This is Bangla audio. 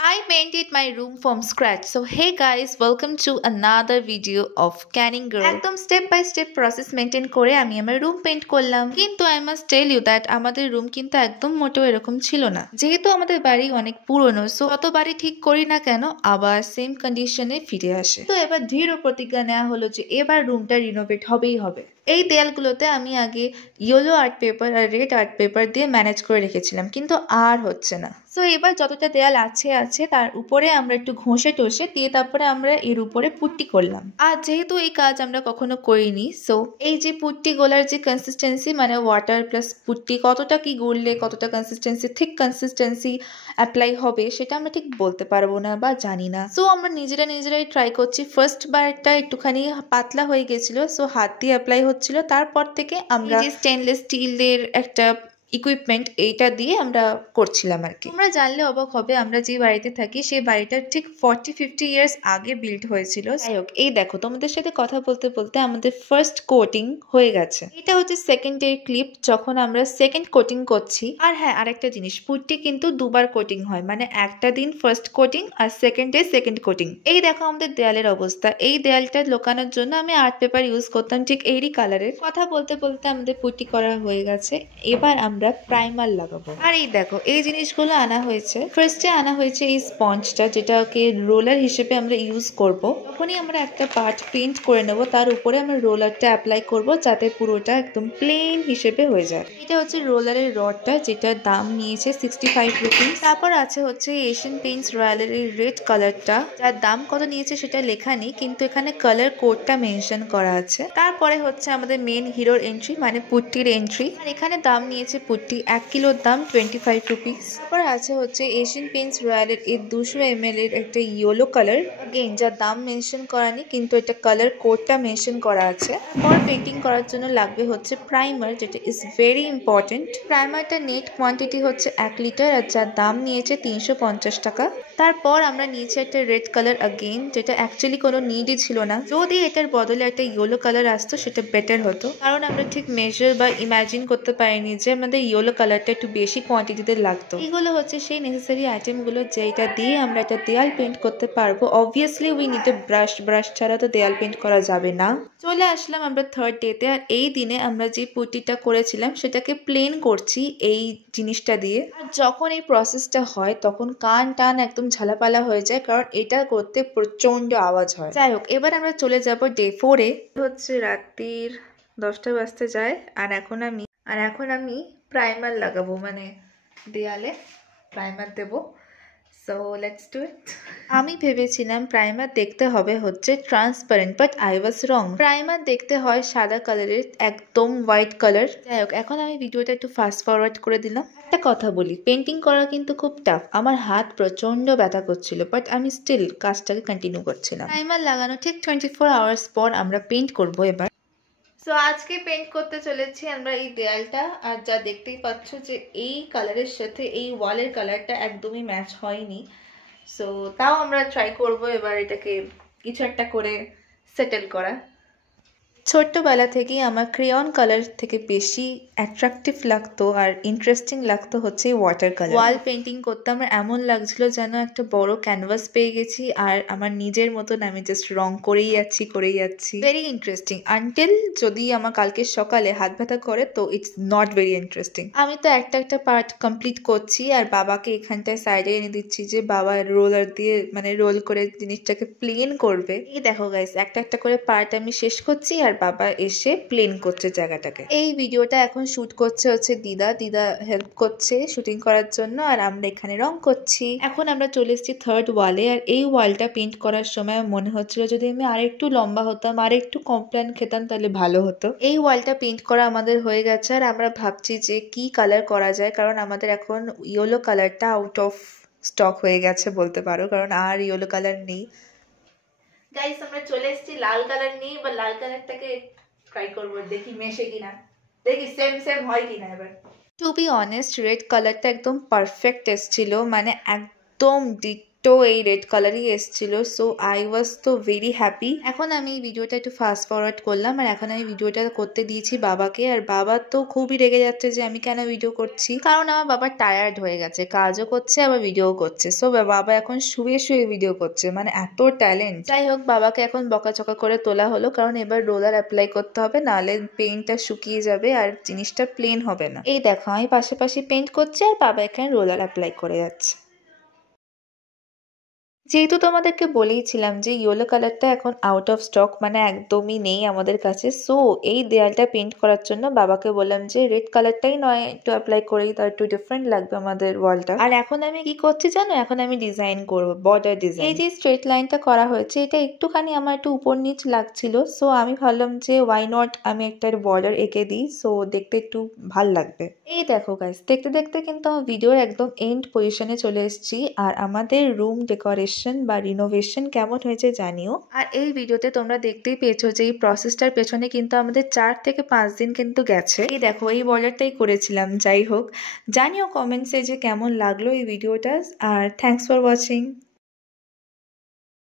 I painted my room from scratch. So hey guys, welcome to another video of Canning Girl. একদম step by step process maintain করে আমি আমার রুম পেইন্ট করলাম। কিন্তু I must tell you that আমাদের রুম কিন্তু একদম মোটেও এরকম ছিল না। যেহেতু আমাদের বাড়ি অনেক পুরনো, সো কত বাড়ি ঠিক করি না কেন আবার সেম কন্ডিশনে ফিরে আসে। তো এবার দৃঢ় প্রতিজ্ঞা নেওয়া হলো যে এবার রুমটা রিনোভেট হবেই হবে। এই দেয়ালগুলোতে আমি আগে ইয়েলো আর্ট পেপার আর রেড আর্ট পেপার দিয়ে ম্যানেজ করে রেখেছিলাম, কিন্তু আর হচ্ছে না। সো এবার যতটা দেয়াল আছে তার উপরে আমরা একটু ঘষে টষে দিয়ে তারপরে আমরা এর উপরে পুট্টি করলাম। আর যেহেতু এই কাজ আমরা কখনো করিনি, সো এই যে পুট্টি গোলার যে কনসিস্টেন্সি, মানে ওয়াটার প্লাস পুট্টি কতটা কি গুললে কতটা কনসিস্টেন্সি, ঠিক কনসিস্টেন্সি অ্যাপ্লাই হবে সেটা আমরা ঠিক বলতে পারবো না বা জানি না। সো আমরা নিজেরাই ট্রাই করছি। ফার্স্ট বারটা একটুখানি পাতলা হয়ে গেছিলো, সো হাত দিয়ে অ্যাপ্লাই হচ্ছিল। তারপর থেকে আমরা স্টেনলেস স্টিলের একটা ইকুইপমেন্ট এইটা দিয়ে আমরা করছিলাম আর কি। তোমরা জানলে অবাক হবে, আমরা যে বাড়িতে থাকি সেই বাড়িটা ঠিক 40-50 ইয়ার্স আগে বিল্ড হয়েছিল। যাই হোক, এই দেখো তোমাদের সাথে কথা বলতে বলতে আমাদের ফার্স্ট কোটিং হয়ে গেছে। এটা হচ্ছে সেকেন্ড ডে ক্লিপ, যখন আমরা সেকেন্ড কোটিং করছি। আর হ্যাঁ, আরেকটা জিনিস, পুট্টি কিন্তু দুবার কোটিং হয়, মানে একটা দিন ফার্স্ট কোটিং আর সেকেন্ড ডে সেকেন্ড কোটিং। এই দেখো আমাদের দেয়ালের অবস্থা। এই দেয়ালটা লোকানোর জন্য আমি আর্ট পেপার ইউজ করতাম ঠিক এইরই কালারের। কথা বলতে বলতে আমাদের পুট্টি করা হয়ে গেছে। এবার আমরা প্রাইমার লাগাবো। আর এই দেখো এই জিনিসগুলো আনা হয়েছে। ফার্স্টে আনা হয়েছে এই স্পঞ্জটা, যেটাকে রোলার হিসেবে আমরা ইউজ করব। তখনই আমরা একটা পার্ট পেইন্ট করে নেব, তার উপরে আমরা রোলারটা অ্যাপ্লাই করব যাতে পুরোটা একদম প্লেন হিসেবে হয়ে যায়। এটা হচ্ছে রোলারের রডটা, যেটার দাম নিয়েছে 65 রুপিস। তারপর আছে হচ্ছে এশিয়ান পেইন্টস রয়্যালের রেড কালারটা, যার দাম কত নিয়েছে সেটা লেখা নেই, কিন্তু এখানে কালার কোডটা মেনশন করা আছে। তারপরে হচ্ছে আমাদের মেন হিরোর এন্ট্রি, মানে পুট্টির এন্ট্রি। আর এখানে দাম নিয়েছে পুট্টি 1 কিলোর দাম 25 রুপিস। তারপর আছে হচ্ছে এশিয়ান পেইন্টস রয়্যালের এই 200 ml এর একটা ইয়েলো কালার, अगेन যার দাম মেনশন করা নেই, কিন্তু এটা কালার কোডটা মেনশন করা আছে। পর পেইন্টিং করার জন্য লাগবে হচ্ছে প্রাইমার, যেটা ইজ ভেরি ইম্পর্টেন্ট। প্রাইমারটা নেট কোয়ান্টিটি হচ্ছে 1 লিটার, আর যার দাম নিয়েছে 350 টাকা। তারপর আমরা নিয়েছি একটা রেড কালার अगेन, যেটা অ্যাকচুয়ালি কোনো নিডই ছিল না। যদি এটার বদলে একটা ইয়েলো কালার আসতো সেটা বেটার হতো, কারণ আমরা ঠিক মেজার বা ইমাজিন করতে পারিনি যে আমাদের ইয়েলো কালারটা একটু বেশি কোয়ান্টিটিতে লাগতো। এইগুলো হচ্ছে সেই নেসেসারি আইটেমগুলো যেটা দিয়ে আমরা একটা দেয়াল পেইন্ট করতে পারবো। Obviously we need a brush ছাড়া তো দেয়াল পেইন্ট করা যাবে না। চলে আসলাম আমরা থার্ড ডেতে, আর এই দিনে আমরা যে পুট্টিটা করেছিলাম সেটাকে প্লেন করছি এই জিনিসটা দিয়ে। আর যখন এই প্রসেসটা হয় তখন কান টান একদম ঝালাপালা হয়ে যায়, কারণ এটা করতে প্রচন্ড আওয়াজ হয়। যাই হোক, এবার আমরা চলে যাব ডে 4-এ। হচ্ছে রাত্রির 10টা বাজতে যায়, আর এখন আমি প্রাইমার লাগাবো, মানে দেয়ালে প্রাইমার দেব। So let's do it. আমি ভেবেছিলাম প্রাইমার দেখতে হবে হচ্ছে transparent, but I was wrong. Primer দেখতে হয় সাদা কালারের, একদম হোয়াইট কালার। যাই হোক, এখন আমি ভিডিওটা একটু ফাস্ট ফরওয়ার্ড করে দিলাম। একটা কথা বলি, পেন্টিং করা কিন্তু খুব টাফ। আমার হাত প্রচন্ড ব্যথা করছিল, বাট আমি স্টিল কাজটাকে কন্টিনিউ করছিলাম। প্রাইমার লাগানো ঠিক 24 আওয়ার্স পর আমরা পেইন্ট করবো এবার। সো আজকে পেইন্ট করতে চলেছি আমরা এই দেয়ালটা, আর যা দেখতেই পাচ্ছ যে এই কালারের সাথে এই ওয়ালের কালারটা একদমই ম্যাচ হয়নি। সো তাও আমরা ট্রাই করব এবার এটাকে কিছু একটা করে সেটেল করা। ছোট্টবেলা থেকেই আমার ক্রেয়ন কালার থেকে বেশি অ্যাট্রাকটিভ লাগতো আর ইন্টারেস্টিং লাগতো হচ্ছে ওয়াটার কালার। ওয়াল পেন্টিং করতে আমার এমন লাগছিল যেন একটা বড় ক্যানভাস পেয়ে গেছি, আর আমার নিজের মতন আমি জাস্ট রং করেই যাচ্ছি। ভেরি ইন্টারেস্টিং আনটিল যদি আমার কালকে সকালে হাত ব্যথা করে, তো ইটস নট ভেরি ইন্টারেস্টিং। আমি তো একটা পার্ট কমপ্লিট করছি, আর বাবাকে এখানটায় সাইডে এনে দিচ্ছি যে বাবা রোলার দিয়ে মানে রোল করে জিনিসটাকে প্লেন করবে। এই দেখো গাইস, একটা করে পার্ট আমি শেষ করছি, আর বাবা এসে প্লেন করছে জায়গাটাকে। এই ভিডিওটা এখন শুট করছে হচ্ছে দিদা হেল্প করছে শুটিং করার জন্য, আর আমরা এখানে রং করছি। এখন আমরা চলে এসেছি থার্ড ওয়ালে, আর এই ওয়ালটা পেইন্ট করার সময় মনে হচ্ছিল যদি আমি আরেকটু লম্বা হতাম, আরেকটু কমপ্লেন খেতাম তাহলে ভালো হতো। এই ওয়ালটা পেইন্ট করা আমাদের হয়ে গেছে, আর আমরা ভাবছি যে কি কালার করা যায়, কারণ আমাদের এখন ইয়েলো কালারটা আউট অফ স্টক হয়ে গেছে বলতে পারো, কারণ আর ইয়েলো কালার নেই। গাইস, আমরা চলে এসেছি লাল কালার নিয়ে, বা লাল কালারটাকে ট্রাই করবো, দেখি মেশে কিনা, দেখি সেম হয় কিনা এবার। টু বি অনেস্ট, রেড কালারটা একদম পারফেক্ট এসেছিল, মানে একদম ডিটো গিফটও এই রেড কালারই এসেছিল। সো আই ওয়াজ তো ভেরি হ্যাপি। এখন আমি এই ভিডিওটা একটু ফাস্ট ফরওয়ার্ড করলাম আর এখন আমি ভিডিওটা করতে দিয়েছি বাবাকে। আর বাবা তো খুবই রেগে যাচ্ছে যে আমি কেন ভিডিও করছি, কারণ আমার বাবা টায়ার্ড হয়ে গেছে, কাজও করছে আবার ভিডিও করছে। সো বাবা এখন শুয়ে শুয়ে ভিডিও করছে, মানে এত ট্যালেন্ট। যাই হোক, বাবাকে এখন বকাচকা করে তোলা হলো, কারণ এবার রোলার অ্যাপ্লাই করতে হবে, নাহলে পেইন্টটা শুকিয়ে যাবে আর জিনিসটা প্লেন হবে না। এই দেখো, আমি পাশাপাশি পেইন্ট করছি আর বাবা এখানে রোলার অ্যাপ্লাই করে যাচ্ছে। যেহেতু তোমাদেরকে বলেইছিলাম যে ইয়েলো কালারটা এখন আউট অফ স্টক, মানে একদমই নেই আমাদের কাছে। সো এই দেয়ালটা পেইন্ট করার জন্য বাবাকে বললাম যে রেড কালারটাই নয় একটু অ্যাপ্লাই করেই, তার একটু ডিফারেন্ট লাগবে আমাদের ওয়ালটা। আর এখন আমি কি করছি জানো, এখন আমি ডিজাইন করবো, বর্ডার ডিজাইন। এই যে স্ট্রেট লাইনটা করা হয়েছে, এটা একটুখানি আমার একটু উপর নিচ লাগছিল। সো আমি ভাবলাম যে ওয়াই নট আমি একটা বর্ডার এঁকে দিই, সো দেখতে একটু ভাল লাগবে। এই দেখো গাইস, দেখতে দেখতে কিন্তু আমার ভিডিওর একদম এন্ড পজিশনে চলে এসেছি। আর আমাদের রুম ডেকোরেশন বা রিনোভেশন কেমন হয়েছে জানিও। আর এই ভিডিওতে তোমরা দেখতেই পেয়েছো যে এই প্রসেসটার পেছনে কিন্তু আমাদের 4 থেকে 5 দিন কিন্তু গেছে। এই দেখো, এই বর্ডারটাই করেছিলাম। যাই হোক, জানিও কমেন্টসে যে কেমন লাগলো এই ভিডিওটা। আর থ্যাঙ্কস ফর ওয়াচিং।